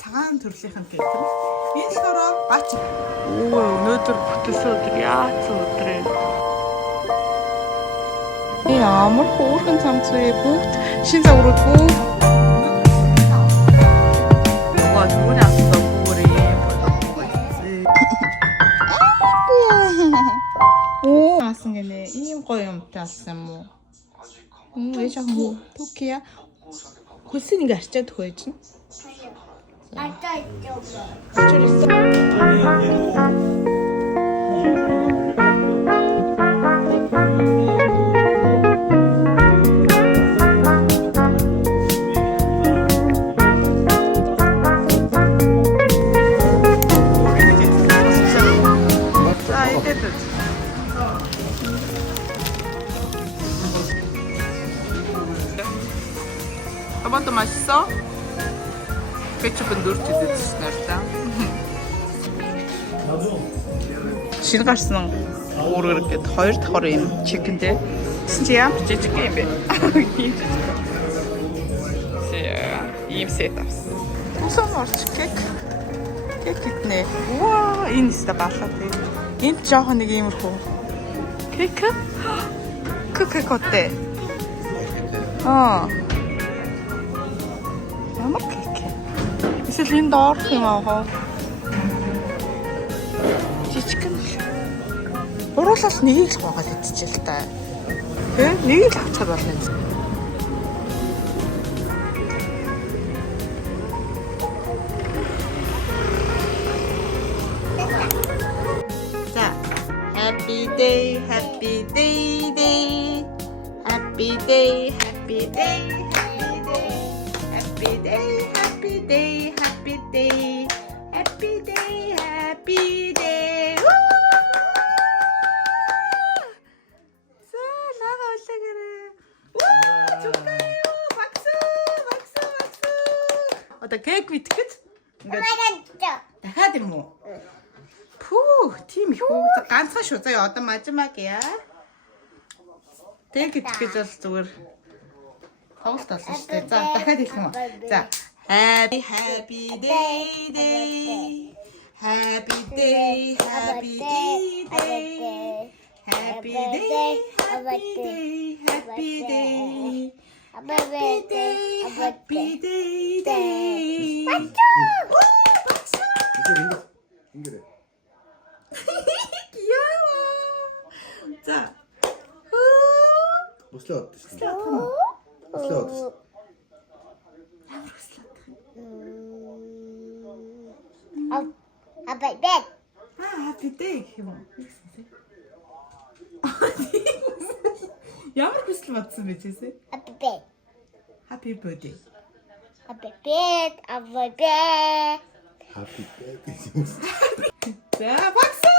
цагаан төрлийн кек. Энэ болохоор бач. Өө өнөөдөр бүтэлсэн өдөр яац өдөр юм. Ямар хөөрхөн цамцгүй бүгд шин загварууд бүгд нөгөө түрүүний авсан бүр юм оо асан гэнэ ийм гоё юмтай алсан юм уу? Ээж ахын Токио хөлсөнийг ингээ арчаад өгөө чинь. Tomato 맛있어? 케첩은 누르치듯 쓰나르다. Шинэ гарсан өөр 그렇게 хоёр давхар юм чикэнтэй. Чи ямар жижиг юм бэ? Ийм сет авсан. Усан орч кек. Кек гитнэ. Ваа, энэ өстө галаа тий. Энд жоох нэг иймэрхүү. Кек. Кек 어때? Ямар кек? Эсвэл энэ доорх юм аа? Жижигхэн. Уруулаас нэгийг л гоогаад идчихэл та. Тэ? Нэгийг л авчихад болно юм. За, happy day, happy day day. Happy day, happy day, happy day. Happy day, happy day, happy day. Happy day, happy day. 자, 나가 올라가래. 와, 축하해요. 박수, 박수, 박수. 어떤 케이크 비트켓? дахиад юм уу? Пүү, тийм их үү. Ганцхан шүү. За, одоо мажимагия. Тэг гэж бол зүгээр тоглолт болсон шүү дээ. За, дахиад хэлэх юм уу? За, happy happy day day. Happy day, happy day day. Happy day, happy day, happy day. Happy day, happy day day. 박수! 인그래. 귀여워. 자. Буслаад шүү. 스타트. Буслаад. Ямар хүслээд. Happy day гэх юм уу? Ямар хүсэл бодсон бэ чийсэ? Happy birthday. Happy birthday. За 박수!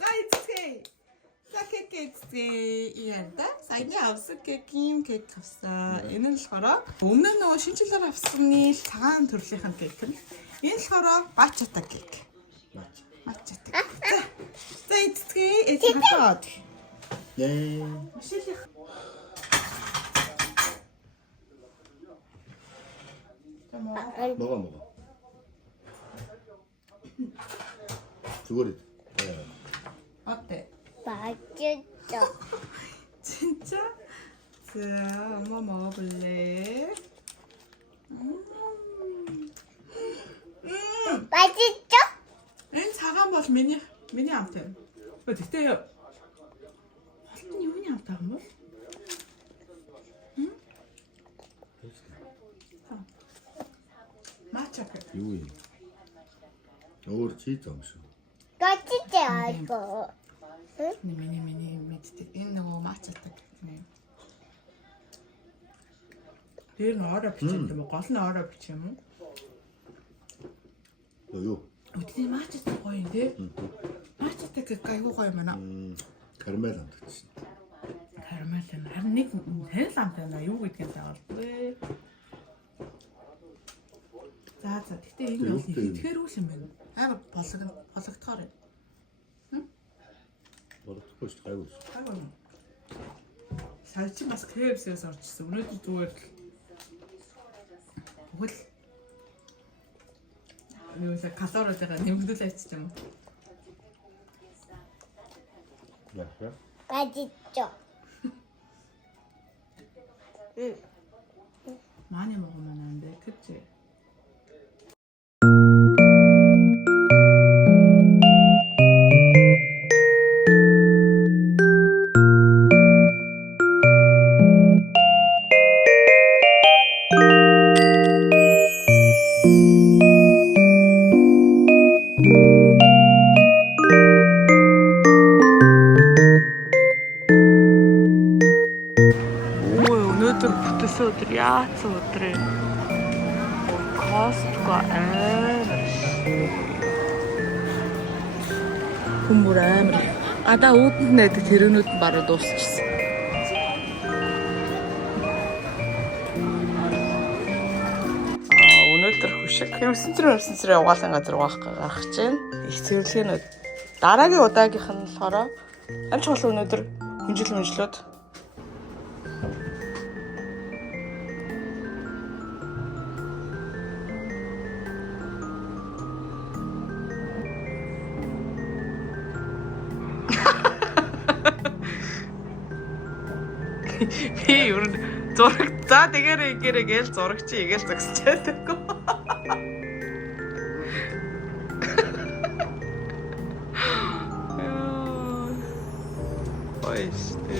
За эцгээ. За кек эцгээ. Янда. Саяны авсан кекийн кек авсан. Энэ нь болохоор өмнө нь нөгөө шинжилгээр авсны цагаан төрлийн кек нь. Энэ болохоор бачата кек. Бачата. За эцгээ хатаад. 네. Машилах. 먹어. 죽어리. 어때? 맛있어. 진짜? 자, 엄마 먹어볼래? 맛있어? Энэ цагаан бол миний амтай. Гэхдээ халтны юуны амтай юм бол? Матча. юу юм? Өөр чи зомш. 맛있어 이거. Миний мэддэг. Энэ нөгөө матчатай гэх. Тэр нь ороо бичсэн юм уу? Гол нь ороо бичсэн юм уу? юу? Үгүй матчатай гоё юм тий. Матчатай гэх аюу гоё юм байна. Карамел амтгч. Карамел юм. Харин нэг хэл амтай наа юу гэдгийг заавалгүй. За гэхдээ энэ бол итгэхэр үл юм байна. Амар болгохоор юм. Болохгүй шүү гайгүй. Гайгүй. Сая чи бас KFC-с орчихсон. Өнөөдөр зүгээр л юусаа калориудаа нэмэгдүүлээ авчих юм. Яах. 맛있죠? 응. 많이 먹으면 안 돼, 그치? өнөөдөр бүтээсэн өдөр яатсан өдөр юм. Костко амар хүмүүр амар гадаа уудэнд найдаг тэрүүнүүд нь баруун дуусчихсан. Өнөөдөр хөшиг 9 угаалгын газар гарах гэж байна. Их цэвэрлэгээнүүд дараагийн удаагийнх нь болохоор амч бол өнөөдөр хүнжлүүд би ер нь зураг за тэгээрээ ингээрээ гээл зураг чи игээл зогсож байдаггүй. Ой штэ.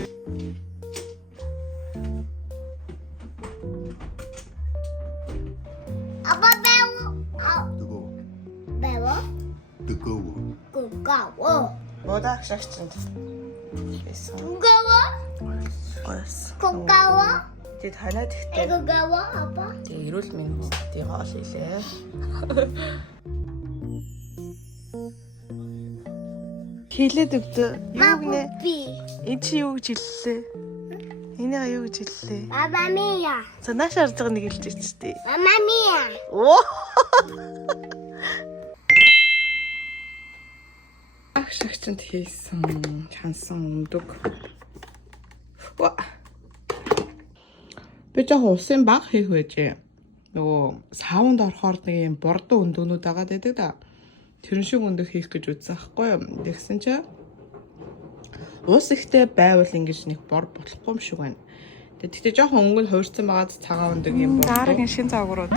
아빠 매워. 뜨거워. 매워? 뜨거워. 무거워. 뭐다 шагчанд. 무거워? Гойс. 무거워? Тэд ханаад ихтэй. 무거워 아빠? Тэгээ эрүүл мэндийн гол хийлээ. Хэлээд өгдөө. Юу гинэ? 마구비. Энд чи юу гэж хэллээ? Энийг юу гэж хэллээ? 마마미야. За нааш харж байгаа нэг хэлж ичтэй. 마마미야. Оо. Шагчанд хийсэн чансан өндөг. Би жоохон усын баг хийх байжээ. Нөгөө саунд орохоор нэг юм бордон өндөгнүүд агаад байдаг да. Тэрэн шиг өндөг хийх гэж үзсэн байхгүй юу? Тэгсэн чи ус ихтэй байвал ингэж нэг бор болохгүй юм шиг байна. Тэгтээ жоохон өнгө нь хуурсан байгаад цагаан өндөг юм байна. Дараагийн шин загварууд.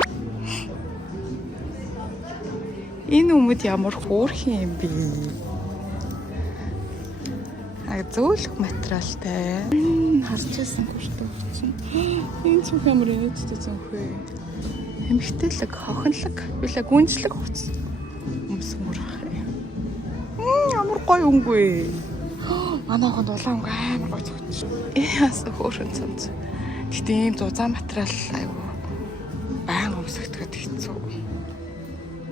Энэ өмд ямар хөөрхөн юм бэ? Зөөлөх материалтай. Харж байсан гуртаа чинь. Энэ ч ямар ээжтэй зөнхөө. Эмхтэлэг, хохинлог, билээ гүнзлэг хуц. Өмсмөр ах. Ямар гоё өнгөө. Манайханд улаан өнгө амар гоё зөгч. Яас хөөрхөн цанц. Гэтэ ийм зузаан материал айгүй баян өмсгдөхөд хэцүү.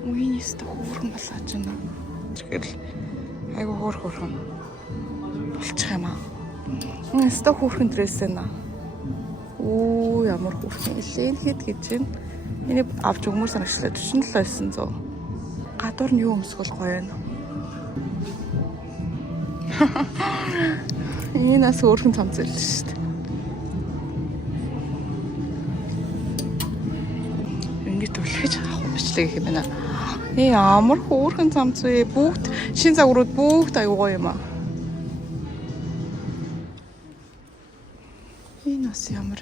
Үеийнээс та хөөрхөн болоод байна. Тэгэхээр айгүй хөөрхөн болчих юм аа. Нэстэ хөөрхөн дресс ээ. Оо ямар хөөрхөн илэн хэд гэж байна. Энийг авч өгмөр санагчлаа 47,900. Гадуур нь юу өмсгөл гоё юм. Энэ нас хөөрхөн цамц л шүү дээ. Ингээд түлхэж авах бичлэг гэх юм байна. Ямар хөөрхөн цамц вэ? Бүгд шин загварууд бүгд аюу гоё юм аа. Нас ямар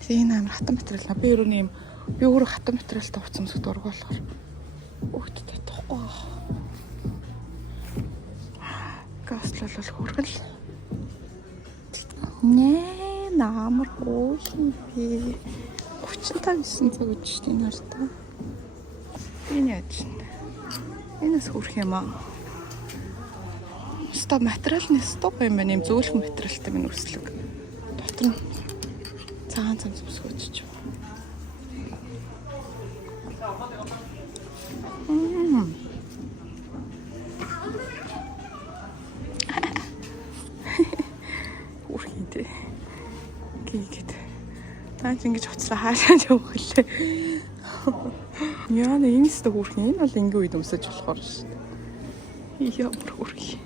тэгээ энэ амар хатан материал наа би өөрөө нэм би өөрөө хатан материалтай хувцас өмсөх дург болохоор өгдөө тохгүй гаслал бол хөргөл нэ намар хөөрхөн би 35,900 гэж тийм нартай энэ яж энэс хөрх юм аа ста материал нь стоп юм байна юм зөөлх материалтай минь өслөг дотор нь цагаан цамц өсгөөч. Үрхийдээ. Гийгээд. Таач ингэж уцлаа хаашаа явах гэлээ. Яа нэ энэстэй хүрхэн энэ бол ингийн үед өмсөж болохоор шүү дээ. Ямар хүрхий.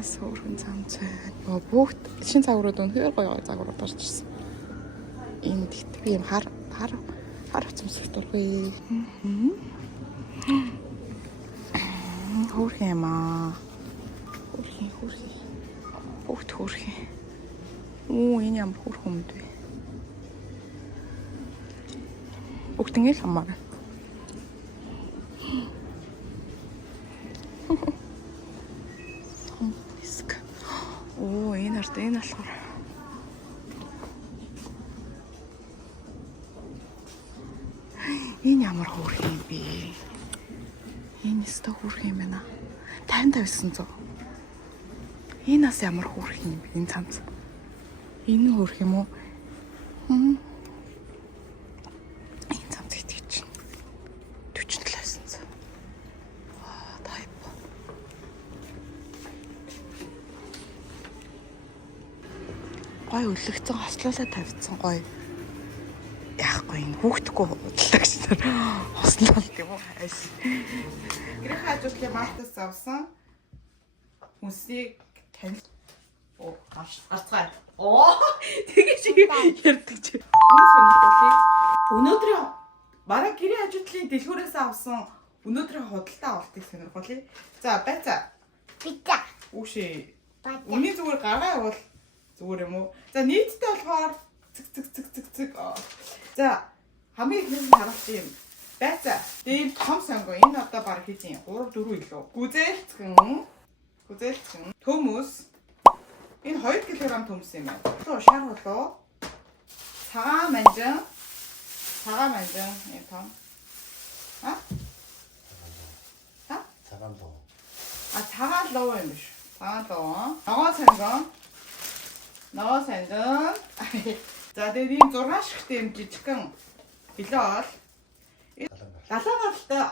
Суурын замцайд. Бүгд шин загварууд үнэхээр гоё загварууд орж ирсэн. Энд би юм хар утасмсах дургүй. Хөөрхөн юм аа. Хөөрхөн. Бүгд хөөрхөн. Энэ ямар хөөрхөн юм бэ? Бүгд ингэ л хамаар. Энэ ард энэ болохоор энэ ямар хөөрхөн юм бэ? Энэ өстө хөөрхөн юм байна. 50-900. Энэ бас ямар хөөрхөн юм бэ? Энэ цамц. Энэ хөөрхөн юм уу? Энэ цамц итгэж чинь 47-900. Тайп. Гой өлөгцөн хослоолоо тавьчихсан гоё. Яахгүй энэ хүүхдэггүй худалдаг ч тэр хослол тийм үү хайш. Гэрийн хажуудлын мартас авсан. Хүнсийг танил. Арцгай. Тэгэж ярьдаг чи. Өнөөдрийн бараг гэрийн хажуудлын дэлгүүрээс авсан өнөөдрийн худалдаа авалтыг сонирхолъё. За байцаа. Пицца. Үгүй. Үний зүгээр гаргаа явуул зүгээр юм уу? За нийтдээ болохоор цэг. За хамгийн ихнээс нь харуулж юм. Байцаа. Ийм том сонгоо. Энэ одоо баг хийжин 3-4 илүү. Гүзээлцгэн. Төмөс. Энэ 2 кг төмөс юм байна. Тоо шар болоо. Цагаан манжин. Энэ том. Цагаан лоо. Цагаан лоо юм биш. Цагаан лоо. Ногоон сандон. За тэгээд ийм 6 шигтэй юм жижигхэн билээ ол. Лалангалтай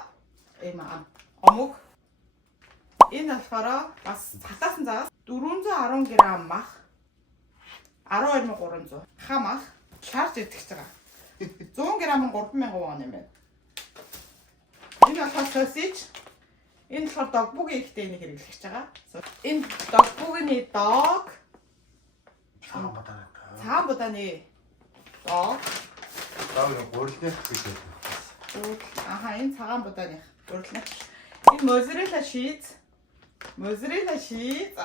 ийм омог. Энэ болохоор бас цатаасан заас 410 г мах. 12300 хамах шарж идэх байгаа. 100 г 3000 вон юм байна. Энэ болохоор сосиж. Энэ болохоор догбугийн ихтэй энийг хэрэглэж байгаа. Энэ догбугийн дог. Цагаан будааны дог. Таавын гурилных гэж байна. Энэ цагаан будааны гурилных. Энэ моzzarella cheese.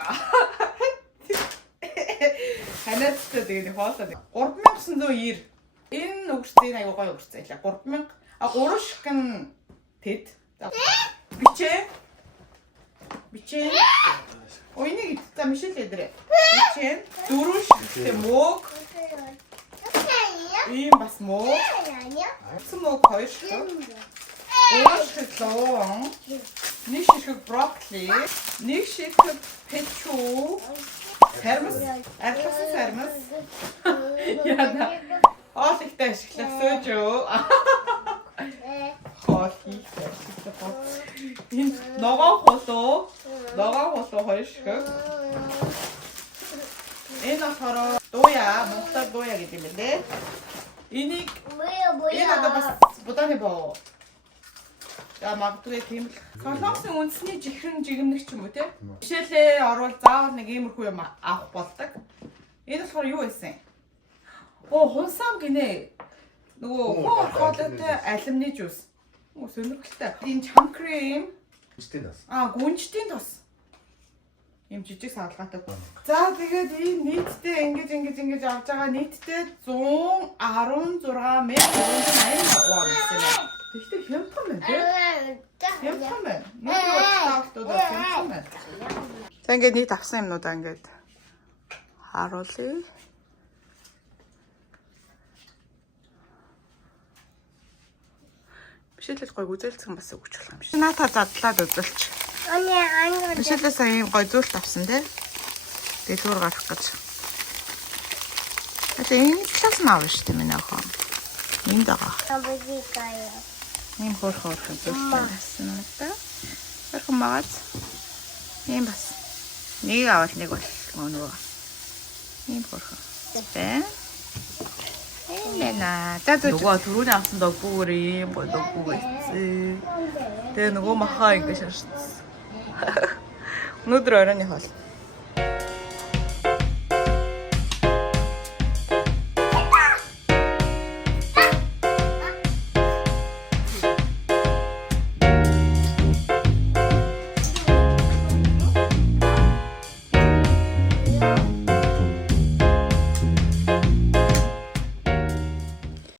Ханацтай тэгээд хоолой 3990. Энэ өгсдийн аягүй гоё өгсцээ. 3000. 3 шигэн тэд. Бичээ. Энийг за Мишель эдрээ. Бичээ. 4 шигтэй мөг. Ийм бас мөг. Мөг 2 шиг. 3 шиг луун. 1 шиг брокколи. 1 шиг печу. Термос. Арилгасан термос. Яна. Хоол ихтэй ашиглах сөөжөө. Хоол ихтэй ашиглах. Энэ ногоон хулуу 2 шиг. Энэ болохоор дууя, монголоор дууя гэдэг юм лээ. Энийг энэ одоо бас будааны боо. За магадгүй тийм л. Солонгосын үндэсний жигнэх ч юм уу те. Жишээлээ орвол заавал нэг иймэрхүү юм авах болдог. Энэ болохоор юу байсан? Хунсам гинэ. Нөгөө хоолойтой алюминий жуус. Сонирхолтой. Энэ чам крем. Гүнжтийн тос. Ийм жижиг савлгаатай. За тэгээд ийм нийтдээ ингэж авч байгаа нийтдээ 116,480 вон гэсэн юм. Тэгтээ хямдхан байна тий? Хямдхан байна. Хямдхан байна. За ингээд нийт авсан юмнуудаа ингээд харуулъя. Бишэлэл гой үзэлцэн бас өгч болох юм шиг. Наата задлаад үзэлч. Бишэлээс ийм гой зүйлт авсан тий? Дэлгүүр гарах гэж. Энэ талаас нь авна шүү дээ миний охин. Энд байгаа. Ийм хөөрхөн зүйлтэй авсан уу та? Хөөрхөн магаз. Ийм бас. Нэг авал нэг бол нөгөө. Ийм хөөрхөн. Тэ. Нэ. За нөгөө түрүүний авсан догбуугаар ийм гой догбуу байсан. Тэгээ нөгөө махаа ингэ шаршсан. Өнөөдөр оройны хоол. Bye.